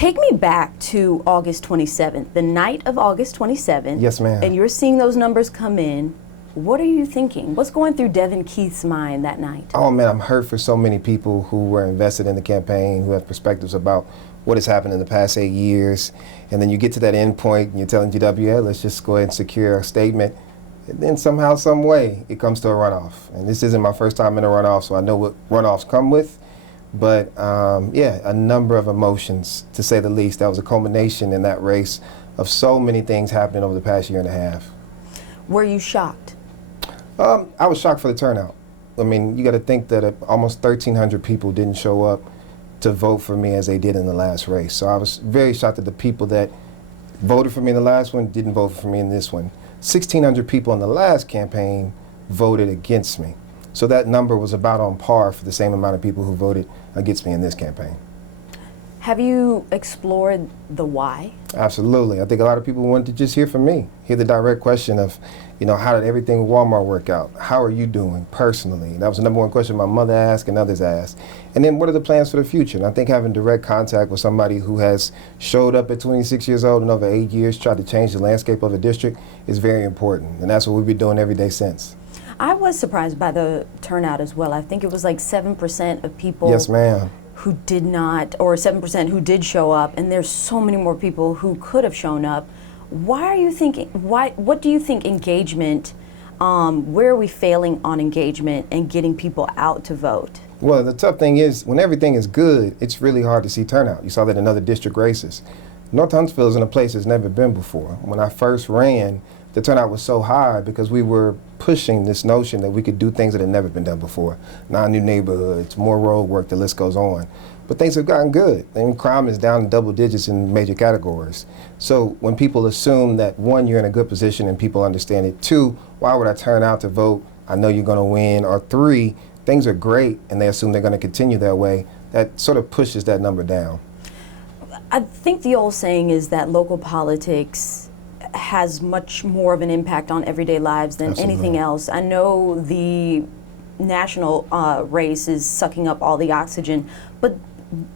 Take me back to August 27th, the night of August 27th. Yes, ma'am. And you're seeing those numbers come in. What are you thinking? What's going through Devyn Keith's mind that night? Oh man, I'm hurt for so many people who were invested in the campaign, who have perspectives about what has happened in the past 8 years. And then you get to that end point and you're telling GWA, let's just go ahead and secure a statement. And then somehow, some way, it comes to a runoff. And this isn't my first time in a runoff, so I know what runoffs come with. But yeah, a number of emotions, to say the least. That was a culmination in that race of so many things happening over the past year and a half. Were you shocked? I was shocked for the turnout. I mean, you got to think that almost 1,300 people didn't show up to vote for me as they did in the last race. So I was very shocked that the people that voted for me in the last one didn't vote for me in this one. 1,600 people in the last campaign voted against me. So that number was about on par for the same amount of people who voted against me in this campaign. Have you explored the why? Absolutely. I think a lot of people wanted to just hear from me, hear the direct question of, you know, how did everything with Walmart work out? How are you doing personally? That was the number one question my mother asked and others asked. And then what are the plans for the future? And I think having direct contact with somebody who has showed up at 26 years old and over 8 years tried to change the landscape of a district is very important. And that's what we've been doing every day since. I was surprised by the turnout as well. I think it was like 7% of people. Yes, ma'am. Who did not, or 7% who did show up, and there's so many more people who could have shown up. Why are you thinking, what do you think engagement, where are we failing on engagement and getting people out to vote? Well, the tough thing is, when everything is good, it's really hard to see turnout. You saw that in other district races. North Huntsville is in a place it's never been before. When I first ran, the turnout was so high because we were pushing this notion that we could do things that had never been done before. 9 new neighborhoods, more road work, the list goes on. But things have gotten good. And crime is down in double digits in major categories. So when people assume that, 1, you're in a good position and people understand it, 2, why would I turn out to vote? I know you're going to win. Or 3, things are great and they assume they're going to continue that way. That sort of pushes that number down. I think the old saying is that local politics has much more of an impact on everyday lives than Absolutely. Anything else. I know the national race is sucking up all the oxygen, but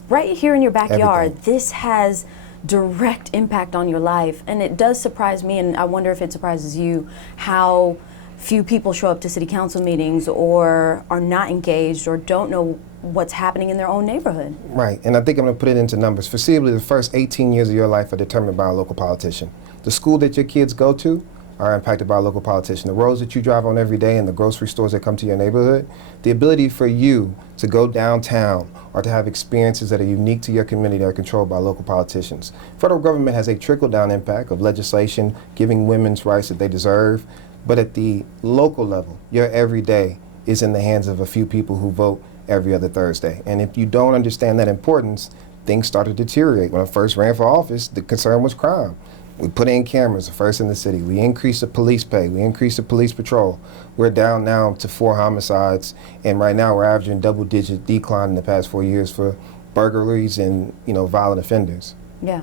right here in your backyard, Everything. This has direct impact on your life. And it does surprise me, and I wonder if it surprises you, how few people show up to city council meetings or are not engaged or don't know what's happening in their own neighborhood. Right, and I think I'm going to put it into numbers. Foreseeably, the first 18 years of your life are determined by a local politician. The school that your kids go to are impacted by a local politician. The roads that you drive on every day and the grocery stores that come to your neighborhood, the ability for you to go downtown or to have experiences that are unique to your community are controlled by local politicians. Federal government has a trickle-down impact of legislation giving women's rights that they deserve, but at the local level, your everyday is in the hands of a few people who vote every other Thursday. And if you don't understand that importance, things start to deteriorate. When I first ran for office, the concern was crime. We put in cameras, the first in the city. We increased the police pay. We increased the police patrol. We're down now to 4 homicides, and right now we're averaging double-digit decline in the past 4 years for burglaries and, you know, violent offenders. Yeah.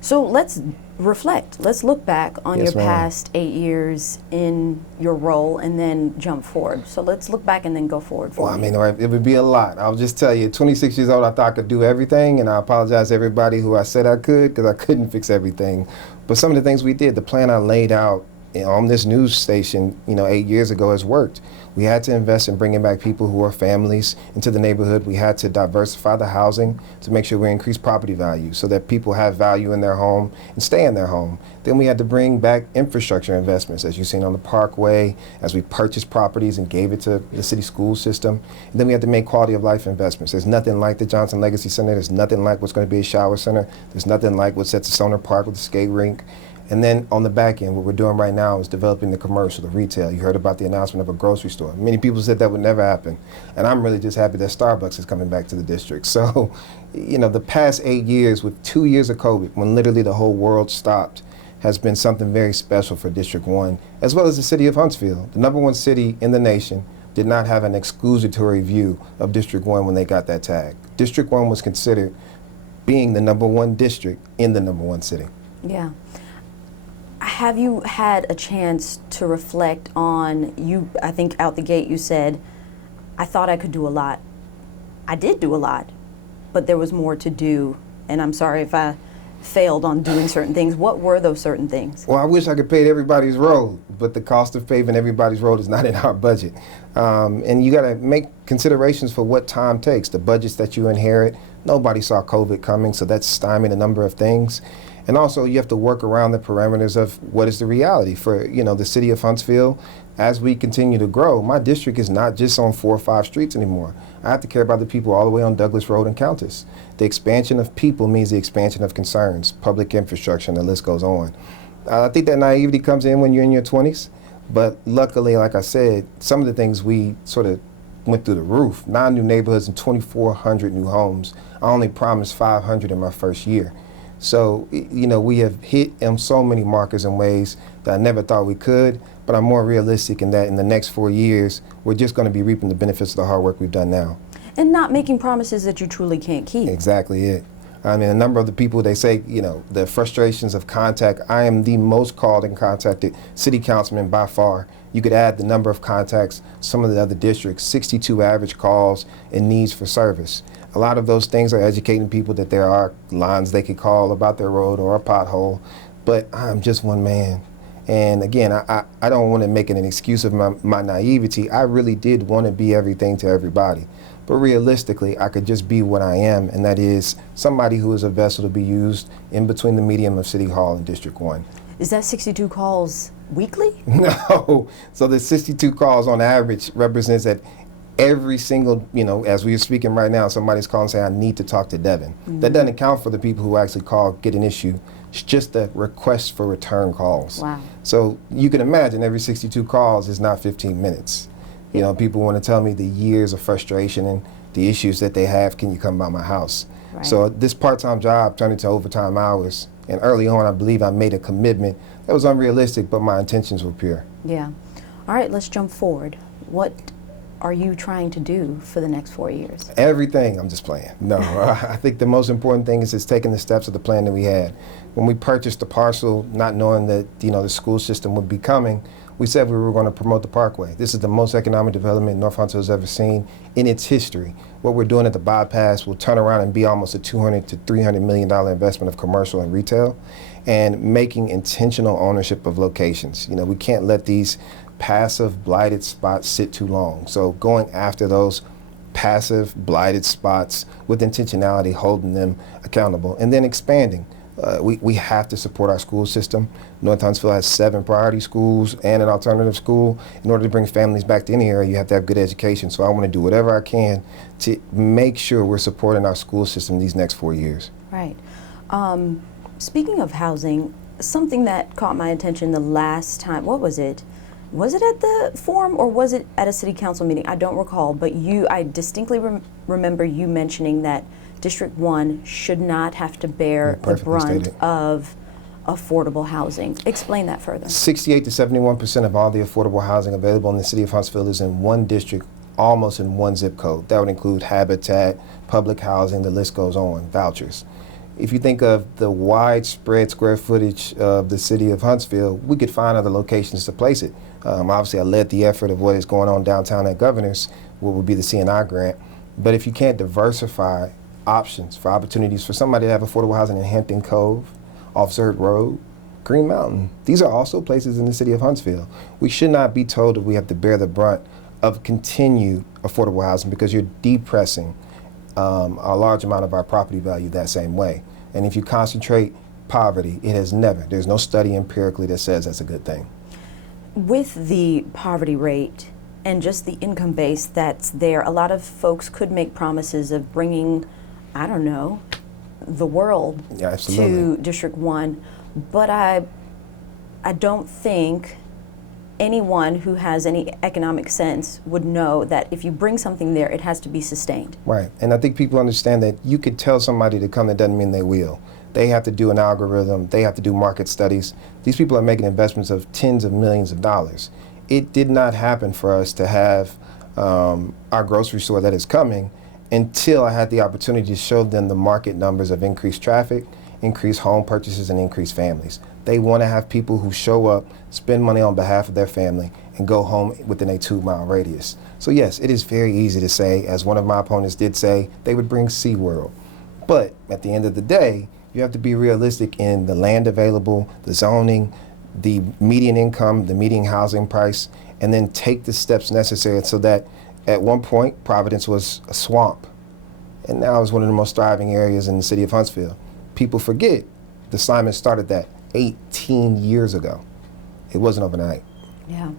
So let's reflect. Let's look back on Yes, your ma'am. past 8 years in your role and then jump forward. So let's look back and then go forward. Well, I mean, it would be a lot. I'll just tell you, 26 years old, I thought I could do everything, and I apologize to everybody who I said I could, because I couldn't fix everything. But some of the things we did, the plan I laid out on this news station, 8 years ago has worked. We had to invest in bringing back people who are families into the neighborhood. We had to diversify the housing to make sure we increase property value so that people have value in their home and stay in their home. Then we had to bring back infrastructure investments, as you've seen on the Parkway, as we purchased properties and gave it to the city school system. And then we had to make quality of life investments. There's nothing like the Johnson Legacy Center. There's nothing like what's going to be a shower center. There's nothing like what's at the Soner Park with the skate rink. And then on the back end, what we're doing right now is developing the commercial, the retail. You heard about the announcement of a grocery store. Many people said that would never happen. And I'm really just happy that Starbucks is coming back to the district. So, the past 8 years with 2 years of COVID, when literally the whole world stopped, has been something very special for District 1, as well as the city of Huntsville. The #1 city in the nation did not have an exclusatory view of District 1 when they got that tag. District 1 was considered being the #1 district in the #1 city. Yeah. Have you had a chance to reflect on, I think out the gate you said, I thought I could do a lot. I did do a lot, but there was more to do and I'm sorry if I failed on doing certain things. What were those certain things? Well, I wish I could pave everybody's road, but the cost of paving everybody's road is not in our budget. And you got to make considerations for what time takes. The budgets that you inherit, nobody saw COVID coming, so that's stymieing a number of things. And also, you have to work around the parameters of what is the reality for the city of Huntsville. As we continue to grow, my district is not just on 4 or 5 streets anymore. I have to care about the people all the way on Douglas Road and Countess. The expansion of people means the expansion of concerns, public infrastructure, and the list goes on. I think that naivety comes in when you're in your 20s, but luckily, like I said, some of the things we sort of went through the roof. 9 new neighborhoods and 2,400 new homes. I only promised 500 in my first year. So, we have hit on so many markers and ways that I never thought we could, but I'm more realistic in that in the next 4 years, we're just going to be reaping the benefits of the hard work we've done now. And not making promises that you truly can't keep. Exactly it. I mean, a number of the people, they say, the frustrations of contact. I am the most called and contacted city councilman by far. You could add the number of contacts, some of the other districts, 62 average calls and needs for service. A lot of those things are educating people that there are lines they could call about their road or a pothole, but I'm just one man. And again, I don't want to make it an excuse of my naivety. I really did want to be everything to everybody. But realistically, I could just be what I am, and that is somebody who is a vessel to be used in between the medium of City Hall and District 1. Is that 62 calls weekly? No. So the 62 calls on average represents that every single, as we are speaking right now, somebody's calling saying, I need to talk to Devyn. Mm-hmm. That doesn't account for the people who actually call, get an issue. It's just the request for return calls. Wow. So you can imagine every 62 calls is not 15 minutes. People want to tell me the years of frustration and the issues that they have. Can you come by my house? Right. So this part-time job turned into overtime hours. And early on, I believe I made a commitment that was unrealistic, but my intentions were pure. Yeah. All right, let's jump forward. What are you trying to do for the next 4 years? Everything. I'm just playing. No, I think the most important thing is taking the steps of the plan that we had. When we purchased the parcel, not knowing that the school system would be coming, we said we were going to promote the Parkway. This is the most economic development North Huntsville has ever seen in its history. What we're doing at the bypass will turn around and be almost a $200 to $300 million investment of commercial and retail, and making intentional ownership of locations. We can't let these passive blighted spots sit too long. So going after those passive blighted spots with intentionality, holding them accountable, and then expanding. We have to support our school system. North Huntsville has 7 priority schools and an alternative school. In order to bring families back to any area, you have to have good education. So I want to do whatever I can to make sure we're supporting our school system these next 4 years. Right. Speaking of housing, something that caught my attention the last time, what was it? Was it at the forum or was it at a city council meeting? I don't recall, but I distinctly remember you mentioning that District 1 should not have to bear the brunt of affordable housing. Explain that further. 68 to 71% of all the affordable housing available in the city of Huntsville is in one district, almost in one zip code. That would include habitat, public housing, the list goes on, vouchers. If you think of the widespread square footage of the city of Huntsville, we could find other locations to place it. Obviously, I led the effort of what is going on downtown at Governor's, what would be the CNI grant. But if you can't diversify options for opportunities for somebody to have affordable housing in Hampton Cove, Officer Road, Green Mountain, these are also places in the city of Huntsville. We should not be told that we have to bear the brunt of continued affordable housing because you're depressing a large amount of our property value that same way. And if you concentrate poverty, there's no study empirically that says that's a good thing. With the poverty rate and just the income base that's there, a lot of folks could make promises of bringing, I don't know, the world to District 1, but I don't think anyone who has any economic sense would know that if you bring something there, it has to be sustained. Right, and I think people understand that you could tell somebody to come, that doesn't mean they will. They have to do an algorithm, they have to do market studies. These people are making investments of tens of millions of dollars. It did not happen for us to have our grocery store that is coming until I had the opportunity to show them the market numbers of increased traffic, increased home purchases, and increased families. They want to have people who show up, spend money on behalf of their family, and go home within a 2-mile radius. So yes, it is very easy to say, as one of my opponents did say, they would bring SeaWorld. But at the end of the day, you have to be realistic in the land available, the zoning, the median income, the median housing price, and then take the steps necessary so that at one point, Providence was a swamp. And now it's one of the most thriving areas in the city of Huntsville. People forget the assignment started that 18 years ago. It wasn't overnight. Yeah.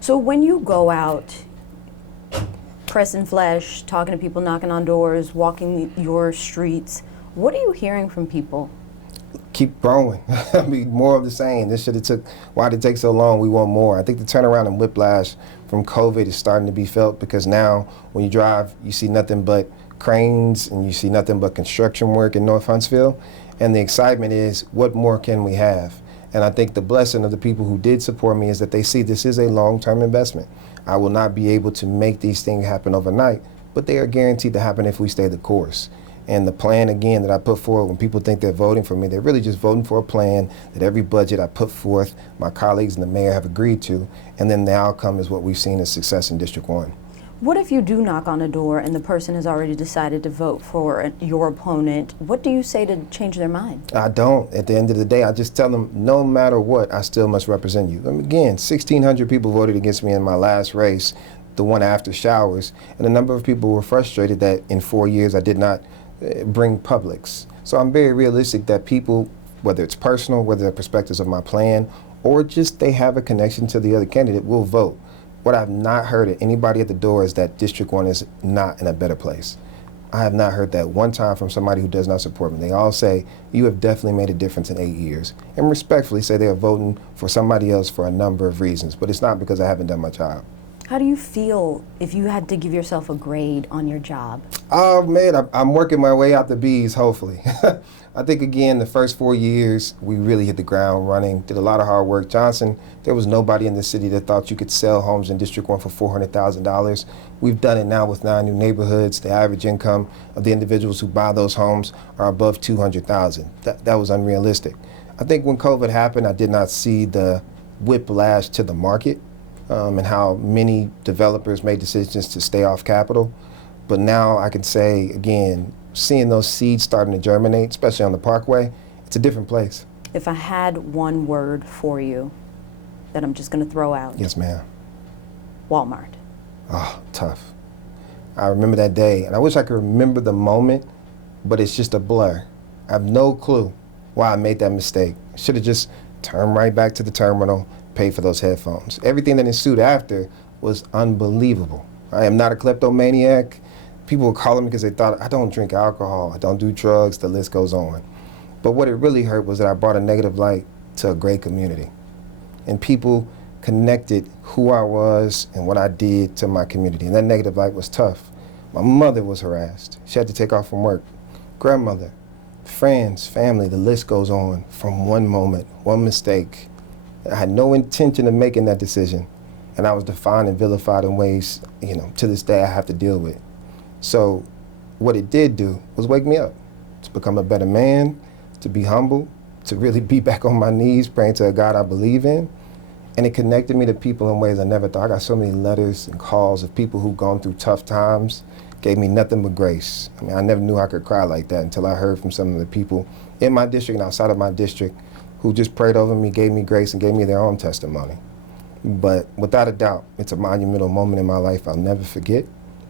So when you go out, pressing flesh, talking to people, knocking on doors, walking your streets, what are you hearing from people? Keep growing. I mean, more of the same. This should have took, why did it take so long? We want more. I think the turnaround and whiplash from COVID is starting to be felt because now when you drive, you see nothing but cranes and you see nothing but construction work in North Huntsville. And the excitement is, what more can we have? And I think the blessing of the people who did support me is that they see this is a long-term investment. I will not be able to make these things happen overnight, but they are guaranteed to happen if we stay the course. And the plan, again, that I put forward, when people think they're voting for me, they're really just voting for a plan that every budget I put forth, my colleagues and the mayor have agreed to, and then the outcome is what we've seen as success in District 1. What if you do knock on a door and the person has already decided to vote for your opponent? What do you say to change their mind? I don't. At the end of the day, I just tell them, no matter what, I still must represent you. Again, 1,600 people voted against me in my last race, the one after Showers, and a number of people were frustrated that in 4 years I did not bring Publix. So I'm very realistic that people, whether it's personal, whether they're perspectives of my plan, or just they have a connection to the other candidate, will vote. What I've not heard of anybody at the door is that District 1 is not in a better place. I have not heard that one time from somebody who does not support me. They all say, you have definitely made a difference in 8 years. And respectfully say they are voting for somebody else for a number of reasons, but it's not because I haven't done my job. How do you feel if you had to give yourself a grade on your job? Oh man, I'm working my way out the B's, hopefully. I think, again, the first 4 years, we really hit the ground running, did a lot of hard work. Johnson, there was nobody in the city that thought you could sell homes in District 1 for $400,000. We've done it now with 9 new neighborhoods. The average income of the individuals who buy those homes are above $200,000. That was unrealistic. I think when COVID happened, I did not see the whiplash to the market and how many developers made decisions to stay off capital. But now I can say, again, seeing those seeds starting to germinate, especially on the Parkway, it's a different place. If I had one word for you that I'm just going to throw out. Yes, ma'am. Walmart. Oh, tough. I remember that day, and I wish I could remember the moment, but it's just a blur. I have no clue why I made that mistake. I should have just turned right back to the terminal, paid for those headphones. Everything that ensued after was unbelievable. I am not a kleptomaniac. People were calling me because they thought I don't drink alcohol, I don't do drugs, the list goes on. But what it really hurt was that I brought a negative light to a great community. And people connected who I was and what I did to my community. And that negative light was tough. My mother was harassed. She had to take off from work. Grandmother, friends, family, the list goes on from one moment, one mistake. I had no intention of making that decision. And I was defined and vilified in ways, to this day I have to deal with. So what it did do was wake me up to become a better man, to be humble, to really be back on my knees praying to a God I believe in. And it connected me to people in ways I never thought. I got so many letters and calls of people who've gone through tough times, gave me nothing but grace. I mean, I never knew I could cry like that until I heard from some of the people in my district and outside of my district who just prayed over me, gave me grace, and gave me their own testimony. But without a doubt, it's a monumental moment in my life I'll never forget.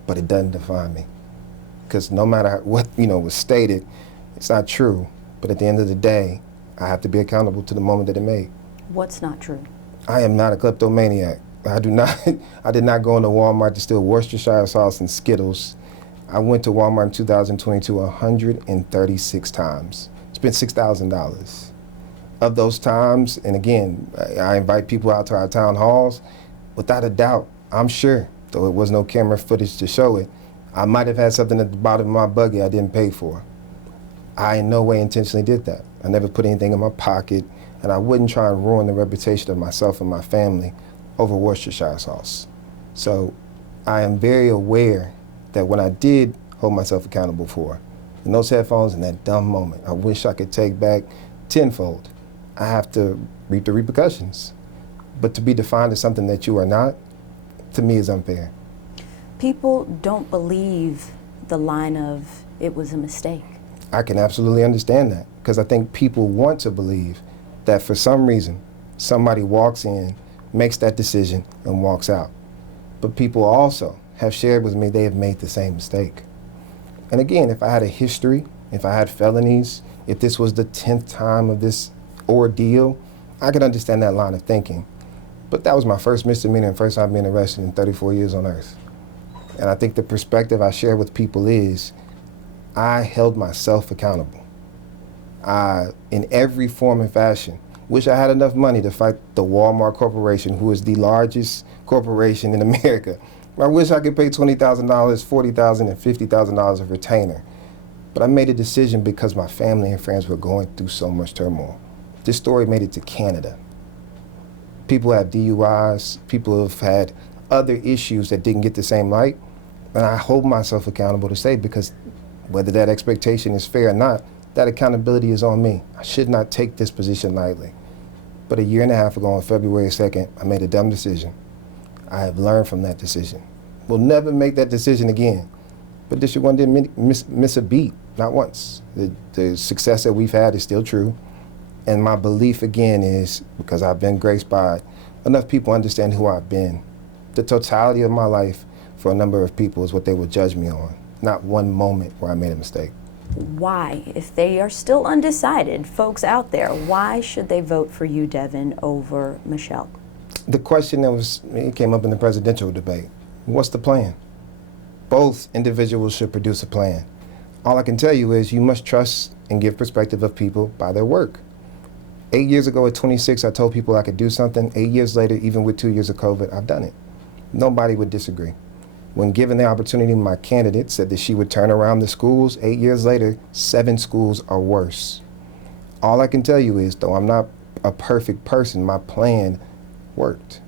But it doesn't define me. Because no matter what, was stated, it's not true. But at the end of the day, I have to be accountable to the moment that it made. What's not true? I am not a kleptomaniac. I did not go into Walmart to steal Worcestershire sauce and Skittles. I went to Walmart in 2022 136 times. Spent $6,000. Of those times, and again, I invite people out to our town halls, without a doubt, I'm sure, though it was no camera footage to show it, I might have had something at the bottom of my buggy I didn't pay for. I in no way intentionally did that. I never put anything in my pocket, and I wouldn't try and ruin the reputation of myself and my family over Worcestershire sauce. So I am very aware that when I did hold myself accountable for, in those headphones in that dumb moment, I wish I could take back tenfold. I have to reap the repercussions. But to be defined as something that you are not, to me, is unfair. People don't believe the line of, it was a mistake. I can absolutely understand that, because I think people want to believe that for some reason somebody walks in, makes that decision, and walks out. But people also have shared with me they have made the same mistake. And again, if I had a history, if I had felonies, if this was the 10th time of this ordeal, I could understand that line of thinking. But that was my first misdemeanor and first time being arrested in 34 years on earth. And I think the perspective I share with people is I held myself accountable. In every form and fashion, wish I had enough money to fight the Walmart Corporation, who is the largest corporation in America. I wish I could pay $20,000, $40,000, and $50,000 of retainer. But I made a decision because my family and friends were going through so much turmoil. This story made it to Canada. People have DUIs, people have had other issues that didn't get the same light, and I hold myself accountable to say, because whether that expectation is fair or not, that accountability is on me. I should not take this position lightly. But a year and a half ago on February 2nd, I made a dumb decision. I have learned from that decision. We'll never make that decision again. But District 1 didn't miss a beat, not once. The success that we've had is still true. And my belief again is, because I've been graced by enough people understand who I've been, the totality of my life for a number of people is what they will judge me on, not one moment where I made a mistake. Why, if they are still undecided, folks out there, why should they vote for you, Devyn, over Michelle? The question it came up in the presidential debate, what's the plan? Both individuals should produce a plan. All I can tell you is you must trust and give perspective of people by their work. 8 years ago at 26, I told people I could do something. 8 years later, even with 2 years of COVID, I've done it. Nobody would disagree. When given the opportunity, my candidate said that she would turn around the schools. 8 years later, 7 schools are worse. All I can tell you is, though I'm not a perfect person, my plan worked.